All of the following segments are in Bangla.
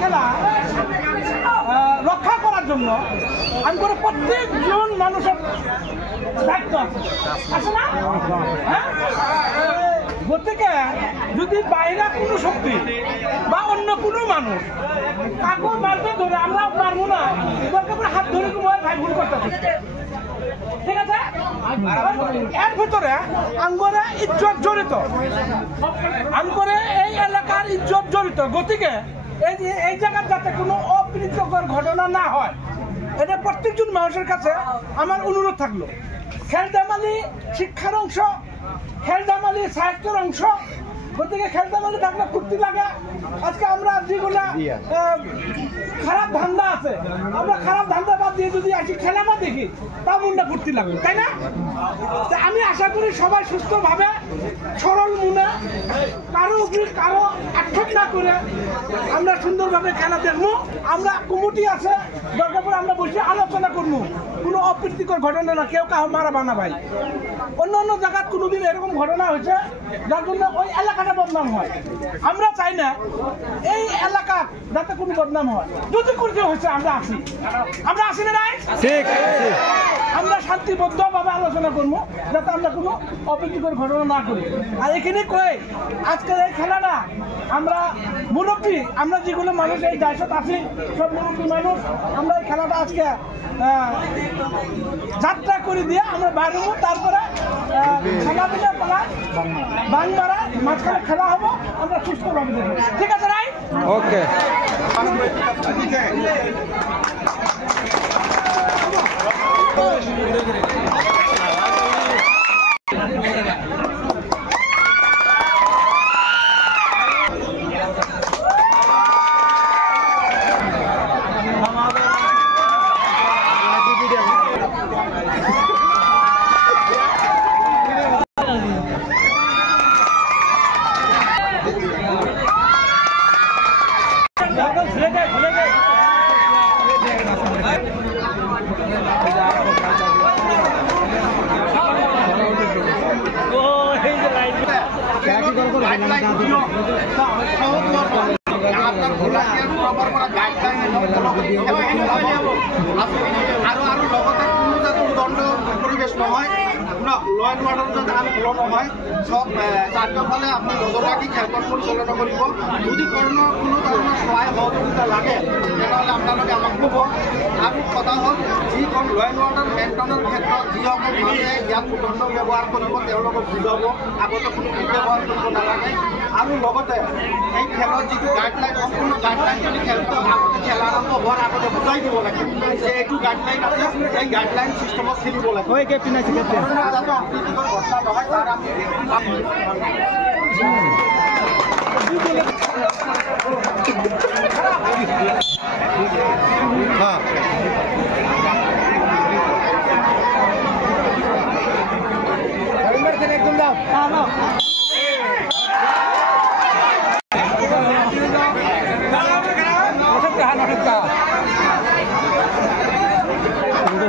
খেলা রক্ষা করার জন্য আমি করে প্রত্যেকজন মানুষের দায়িত্ব আছে না? গতিকে যদি বাইরে কোনো শক্তি বা অন্য কোনো মানুষ কাকু মারতে ধরে আমরা পারবো না, হাত ধরে ভাই ভুল করতে ঠিক আছে। এর ভিতরে আঙ্গরে ইজ্জত জড়িত, আঙ্গরে এই এলাকার ইজ্জত জড়িত। গতিকে এই জায়গার যাতে কোনো অপ্রীতিকর ঘটনা না হয়, এটা প্রত্যেকজন মানুষের কাছে আমার অনুরোধ থাকলো। খেলধামালি শিক্ষার অংশ, খেলধামালি সাহিত্যের অংশ। গতিকে খেলধামালি থাকলে ফুর্তি লাগে। আজকে আমরা যেগুলা খারাপ ধান্দা আছে, আমরা খারাপ ধান্দা বাদ দিয়ে যদি আসি খেলাটা দেখি, তা মনটা ফুর্তি লাগবে, তাই না? আমি আশা করি সবাই সুস্থভাবে সরল মনে কারো উপরে কারো আক্ষেপ না করে আমরা সুন্দরভাবে খেলা দেখবো। আমরা কমিটি আছে, দরকার পরে আমরা বসে আলোচনা করবো। কোনো অপ্রীতিকর ঘটনা না, কেউ কাউ মারাবা না ভাই। অন্য অন্য জায়গায় কোনোদিন এরকম ঘটনা হয়েছে যার জন্য ওই এলাকাটা বদনাম হয়। আমরা চাই না এই এলাকা যাতে কোনো বদনাম হয়। যদি করতে হয়েছে আমরা আসি না রাই, আমরা শান্তিবদ্ধভাবে আলোচনা করবো যাতে আমরা কোনো অপ্রীতিকর ঘটনা না করি। আর এখানে কই আজকের এই খেলাটা আমরা মুরব্বী, আমরা যেগুলো মানুষ এই দায়িত্ব আছি সব মুরব্বী মানুষ, আমরা এই খেলাটা আজকে যাত্রা করে দিয়ে আমরা বাইরে তারপরে খেলা দিলে বাংমারা মাঝখানে খেলা হবো, আমরা সুস্থভাবে দেখবো। ঠিক আছে রাই? ওকে। ল এণ্ড অৰ্ডাৰ যাতে আমি ভুল নহয়, সব চাৰিওফালে আপুনি নজৰ ৰাখি খেলখন পৰিচালনা কৰিব। যদি কোনো ধৰণৰ সহায় সহযোগিতা লাগে তেনেহ'লে আপোনালোকে আমাক ক'ব। আৰু কথা হ'ল যিখন ল এণ্ড অৰ্ডাৰ মেইনটেইনৰ ক্ষেত্ৰত যিসকল মানুহে ইয়াত দণ্ড ব্যৱহাৰ কৰিব তেওঁলোকক বুজাব, আগতে কোনো ব্যৱহাৰ কৰিব নালাগে। আৰু লগতে এই খেলৰ যিটো গাইডলাইন, সম্পূৰ্ণ গাইডলাইনখিনি খেলটো আগতে খেল আৰম্ভ হোৱাৰ আগতে বুজাই দিব লাগে যে এইটো গাইডলাইন আছে, এই গাইডলাইন চিষ্টেমত খেলিব লাগে। যাতে অপ্ৰীতিকৰ ঘটনা নহয় তাৰ আমি একদম দাও।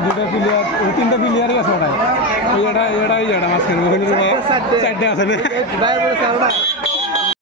দুটা প্লেয়ার, তিনটা প্লেয়ারই আছে ওটাই। এটা মাঝখানে চারটে আছে।